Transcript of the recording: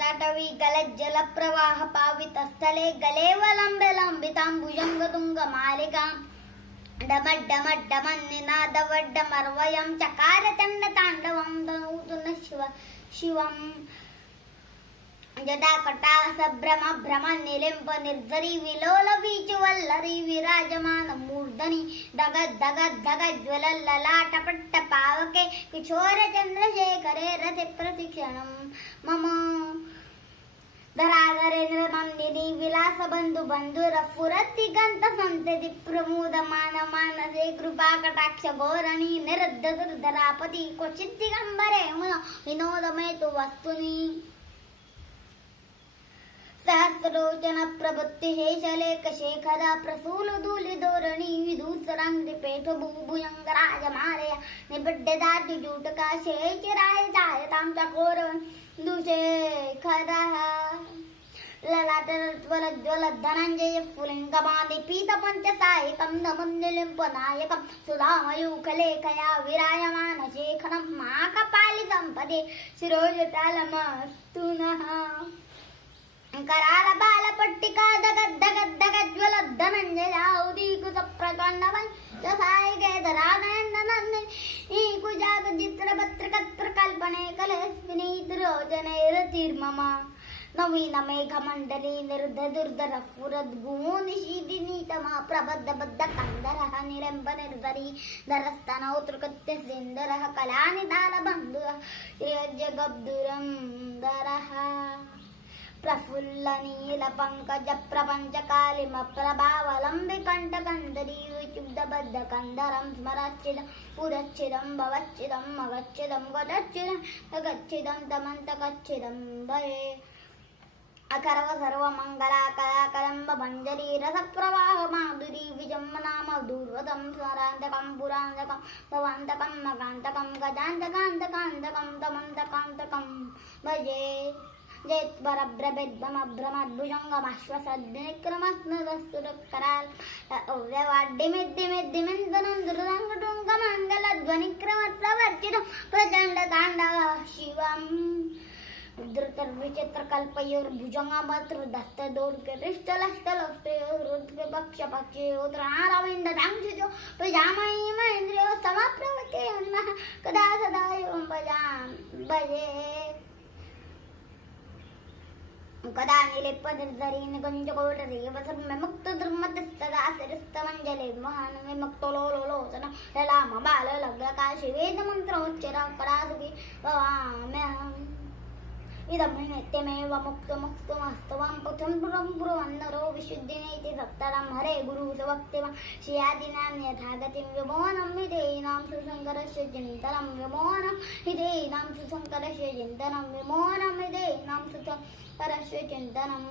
ताटवी गलज्जल प्रवाह पावितस्थले गलेवलंबे लंबितांबुजंगतुंगमालिकां डमड्डमड्डमन्निनादवड्डमर्वयं चकार चण्डताण्डवं तनूतु न शिवं जटाकटा सभ्रम भ्रम निलिम्प निर्झरी विलोल वीचुवल्लरी विराजमान मूर्धनि दगद दगद दगद ज्वल ललाटपट्ट पावके किशोर चंद्रशेखरे रति प्रतिक्षणं मम धराधरेन्द्र नंदिनी विलास बंधु बंधुर फुरति गंत संतति प्रमोद मान मानसे कृपा कटाक्ष घोरणी निरुद्ध दुर्धरापति क्वचित् दिगंबरे विनोदमय तु वस्तुनि सहस्रोचन प्रवृत्ति हेशलेख शेखर प्रसूल धूलि धोरणी विधूसरांग्रि पेठ भूभुजंग राजमालय निबड्डदातु जूटका शेचिराय जायतां चकोर दुशेखरः ललाटज्वल धनंजय स्फुलिंगमादि पीत पंचसायकं नमन्निलिम्पनायकं सुधामयूखलेखया विरायमान शेखरं माकपालि संपदे शिरोजटालमस्तु नः कराल बाल पट्टिका दगद दगद दगद ज्वल धनंजयाउदीकृत प्रकांड पंचसाय के धरानंदनंद कुजाग चित्र पत्र कत्र कल्पने कलस्विनीत रोजनैरतिर्मम नवीन मेघ मंडली निर्ध दुर्धर फुरद गुणिशीदिनीतमा प्रबद्ध बद्ध कंदरः निलंब निर्धरी धरस्तन उत्रुकत्य सिंदरः कलानिदान बंधुः यज्जगब्दुरं दरः प्रफुल्ल नील पंकज प्रपंच कालिम प्रभावलंबि कंटकंदरी विचुब्ध बद्ध कंदरं स्मरच्चिदं पुरच्चिदं भवच्चिदं मगच्चिदं गतच्चिदं तगच्चिदं तमन्तकच्चिदं भये अकरव सर्व मंगलाकलाकलंब मंजरी रस प्रवाह माधुरी विजम्मना मधुरवदं स्वरांतकं पुरांतकं भवांतकं मगांतकं गजांतकांतकांतकं तमन्तकांतकं भजे जयत्परभ्रभेद्भमभ्रमद्भुजङ्गमाश्वसद्विक्रमस्नुदस्तुरकराल अव्यवाड्डिमिद्दिमिद्दिमिन्दनं दुर्दङ्गटुङ्गमण्डलध्वनिक्रमप्रवर्तितं प्रचण्डताण्डव शिवम् उद्धृतर्विचित्रकल्पयोर्भुजङ्गमतृदस्तदोर्गरिष्ठलष्टलोष्टयोरुद्रपक्षपक्षयोद्रणारविन्ददांशुजो प्रजामयी महेन्द्रियो समप्रवते हनुमः कदा सदा एवं भजे कदा निलिप्प निर्धरी निकुञ्जकोटरी वसर्म्यमुक्त दुर्मतस्तदा शिरस्तमञ्जले महान विमुक्तो लोलोलोचन ललाम बाल लग्नकाशि वेदमन्त्रोच्चरं करासुखी भवाम्यहम् इदं नित्यमेव मुक्तमुक्तमस्तवं पुथं पुरं पुरवन्नरो विशुद्धिनेति सत्तरं हरे गुरुसवक्तिमं श्रियादिनां यथागतिं विमोहनं हितेनां सुशङ्करस्य चिन्तनं विमोहनं हितेनां सुशङ्करस्य चिन्तनं विमोहनं हितेनां सुशङ्करस्य चिन्तनम्